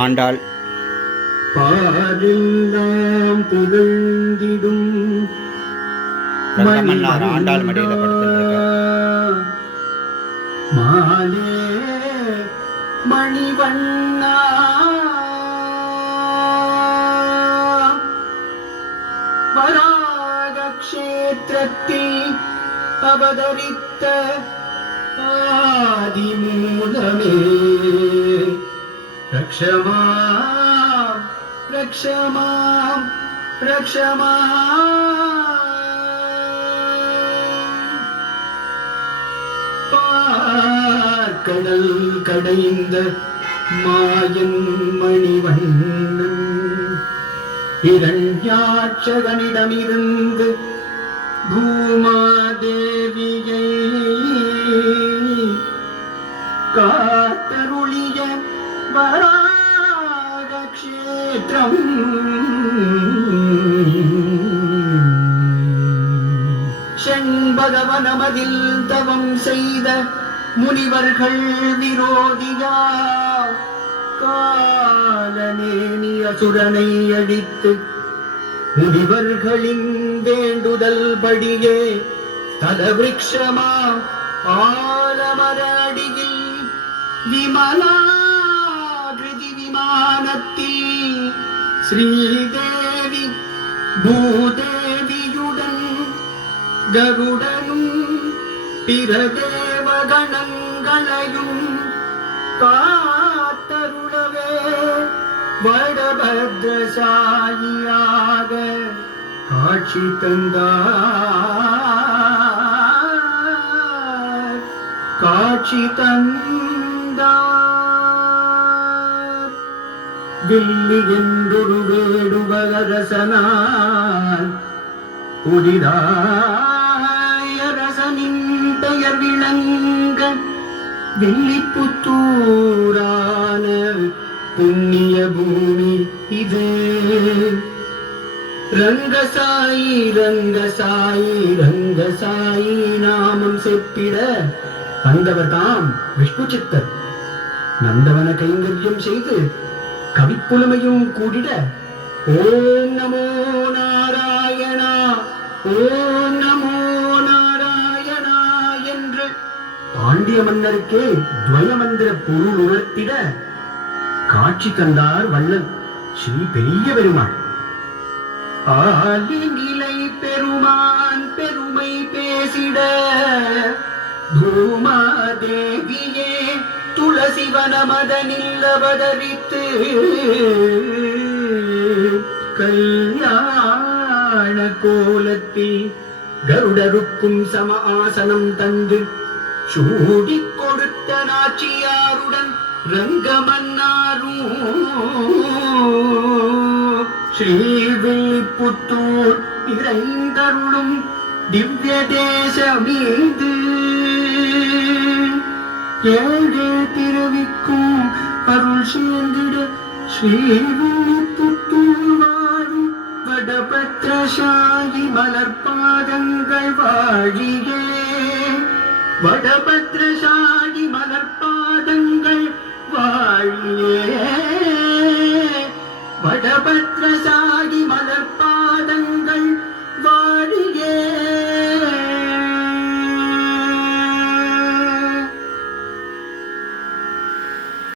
ஆண்டாள் பாரெல்லாம் புகழ்ந்திடும் ரங்கமன்னார் ஆண்டாள் மடியில படுத்துருக்கார். மாலே மணிவண்ணா வராக க்ஷேத்திரத்தில் அவதரித்த ஆதிமூலமே ரக்ஷமாம் ரக்ஷமாம் ரக்ஷமாம் பார்க்கடல் கடைந்த மாயன் மணிவண்ணன் இரண்யாட்சகனிடமிருந்து பூமாதேவியை காத்தருளிய வராக க்ஷேத்திரம் செண்பகவனமதில் தவம் செய்த முனிவர்கள் விரோதியா காலநேனி அசுரனை அடித்து முனிவர்களின் வேண்டுதல் படியே தலவிருக்ஷமா ஆலமர அடியில் விமலாகிருதி விமானத்தில் ஸ்ரீதேவி பூதேவியுடன் கருடனும் பிற தேவகணங்களையும் காத்தருளவே வடபத்ரசாயியாக காட்சி தந்தார் காட்சி தந்தார் வில்லி என்றொரு வேடுவரசனான் புதிதாய் அரசனின் பெயர் விளங்க வில்லிபுத்தூரான புண்ணிய பூமி இது. ரங்கசாயி ரங்கசாயி ரங்கசாயி நாமம் செப்பிட வந்தவர் தாம் விஷ்ணு சித்தர். நந்தவன கைங்கரியம் செய்து கவிப்புலமையும் கூடிட ஓம் நமோ நாராயணா ஓம் நமோ நாராயணா என்று பாண்டிய மன்னருக்கே துவயமந்திர பொருள் உணர்த்திட காட்சி தந்தார் வள்ளல் ஸ்ரீ பெரிய பெருமாள். ஆலிநிலை பெருமான் பெருமை பேசிட பூமாதேவியே துளசிவனமதனில் அவதரித்து கல்யாண கோலத்தில் கருடருக்கும் சம ஆசனம் தந்து சூடிக் கொடுத்த நாச்சியாருடன் ரங்கமன்னாரும் ஸ்ரீவில்லிபுத்தூர் நிறைந்தருளும் திவ்ய தேசமீது ஏழு திருவிக்கும் அருள் சேர்ந்திட ஸ்ரீவில்லிபுத்தூர் வாழும் வடபத்ரசாயி மலர்பாதங்கள் வாழியே வடபத்ரசாயி மலர்பாதங்கள் வாழியே வடபத்ரசாயி